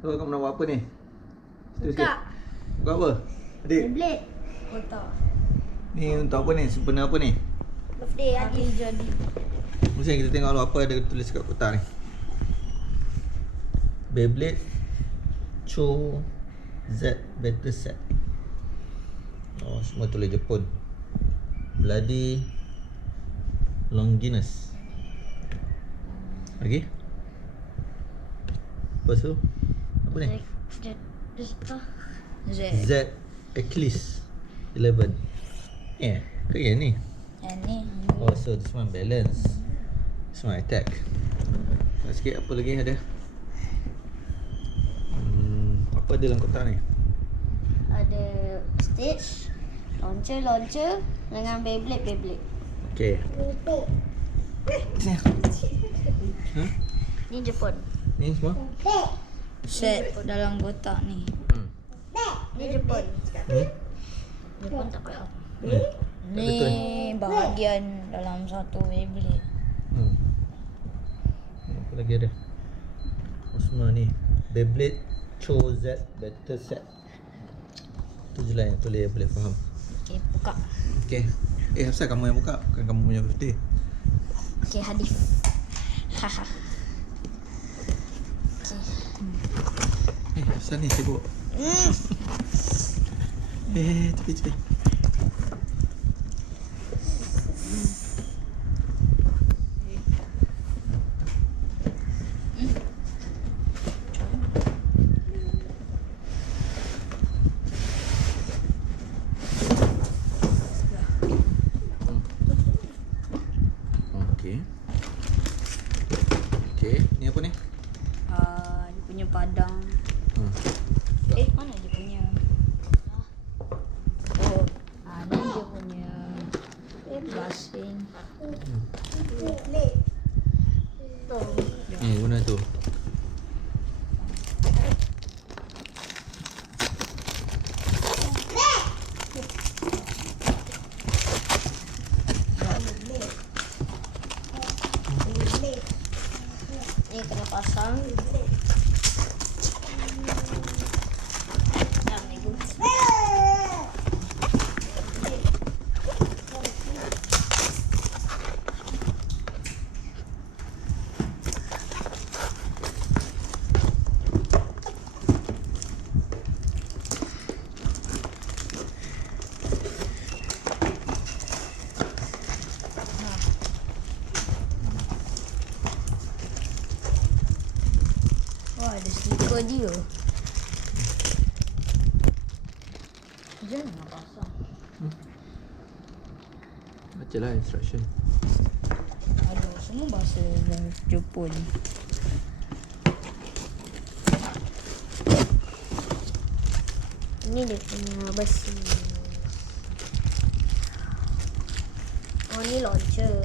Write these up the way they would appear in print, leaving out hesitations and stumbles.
So kamu nak buat apa ni? Buka. Buka apa? Adik? Beyblade. Kotak. Ni untuk apa ni? Sempena apa ni? Birthday Adi. Jadi. Mesti kita tengok dulu apa ada tulis kat kotak ni. Beyblade ChoZ Better Set. Oh, semua tulis Jepun. Bloody Longinus. Lagi? Lepas tu apa ni? Z Eclipse 11. Ke yang ni? Yang ni. Oh, so this one balance. This one attack. Tak sikit apa lagi ada? Apa ada dalam kotak ni? Ada stage, launcher dengan Beyblade. Okay. Sini. Ha? Ni Jepun. Ni semua? Set dalam kotak ni. Ni Jepun. Jepun tak faham. Ni bahagian dalam satu Beyblade. Apa lagi ada? Oh, semua ni Beyblade ChoZ Better Set. Tu je lah yang tulis boleh faham. Okay, buka. Okay. Hafsah kamu yang buka, bukan kamu punya birthday. Okay, hadis. Haha. Hafsah ni sibuk. Cepat. Okay, ni apa ni? Dia punya padang. Mana dia punya? Ni dia punya basing. Guna tu. Ni kena pasang. Wah, ada stiker dia. Jangan nak pasang. Baca lah instruction. Aduh, semua bahasa Jepun. Ini dia punya besi. Oh, ni launcher.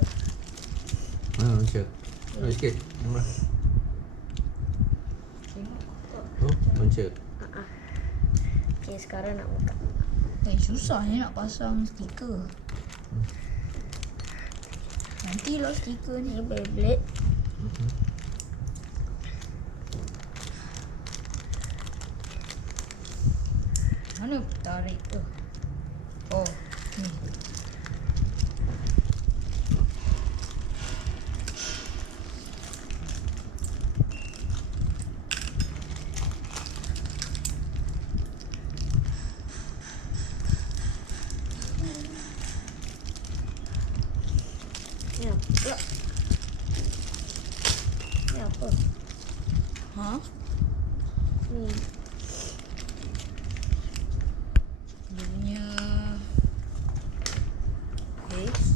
Launcher. Sikit. Nombor. Oh, launcher. Okay, sekarang nak buka. Susah ni nak pasang stiker. Nantilah stiker ni. Ni Beyblade. Mana tarik tu? Oh, ni. Ni apa pula? Ni apa? Ha? Ni. Dia punya base.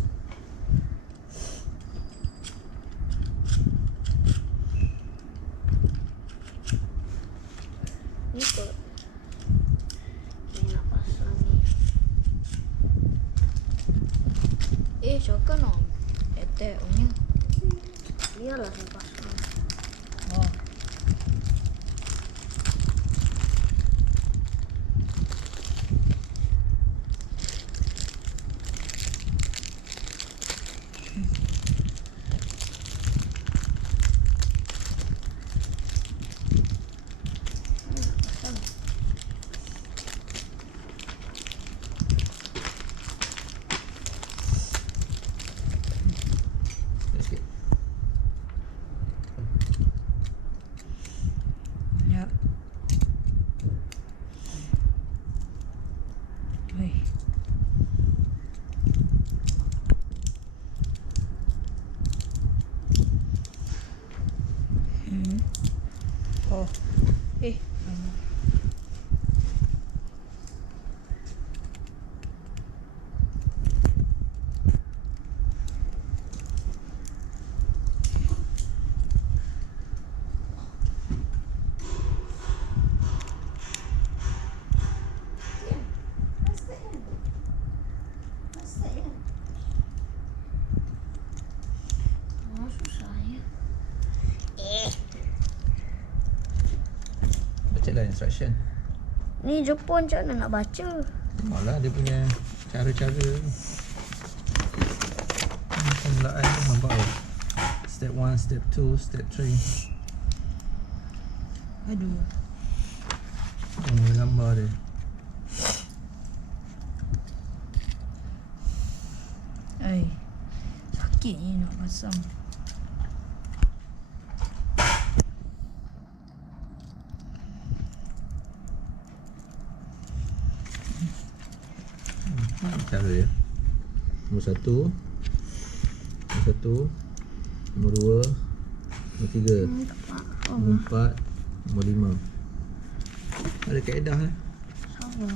Ni kot. Ni nak pasang ni. Cakap nak attack punya. Biarlah saya pasang. Oh. Oh. Eh. Susahnya. Baca lah instruction. Ni Jepun macam mana nak baca? Malah dia punya cara-cara ni. Pembelaan tu nampak tak? Step 1, step 2, step 3. Aduh. Gambar dia. Ai. Sakit ni nak pasang. Cara dia. Nombor 1. Nombor 2. Nombor 3. Nombor 4. Nombor 5. Ada kaedah lah. Sabar.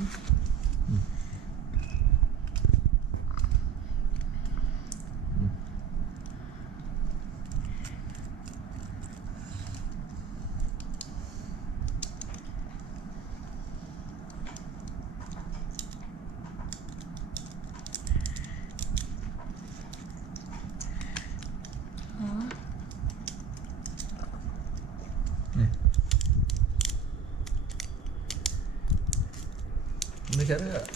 Mana cara tak?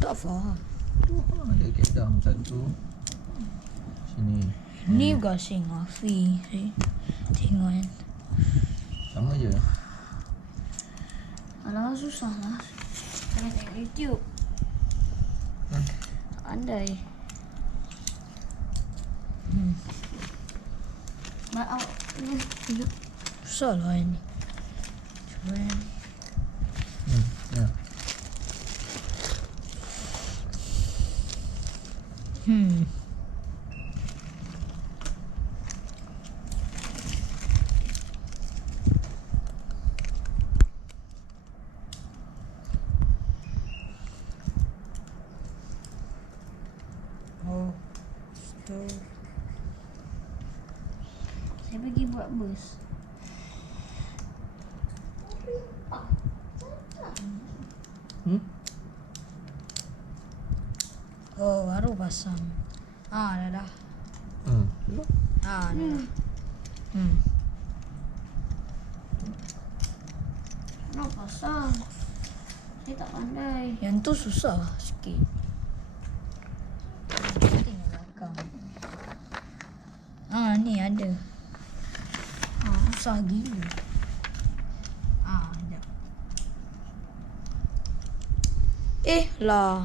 Tak faham. Ada kaedah nombor 1. Sini. Ni gasing Afi. Tengok kan. Sama je. Alah susah lah. Kena tengok YouTube. Pandai. Mak ni. Susah lah ni. Cuba ni. Ya. Oh. Stop. Saya pergi buat bus. Oh, baru pasang. Dah. Dah. Nak pasang. Saya tak pandai. Yang tu susah sikit. Tengok belakang. Ni ada. Susah gila. Sekejap. Lah.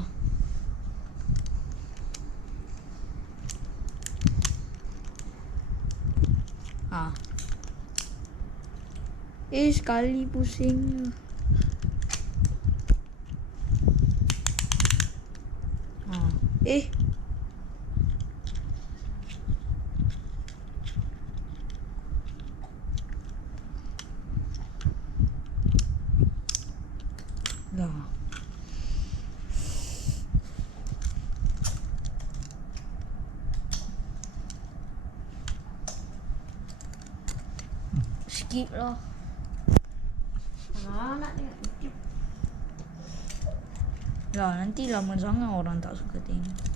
Sekali pusingnya. Lah. Skip lah. Nak tengok YouTube. Lah, nanti lama sangat orang tak suka tengok.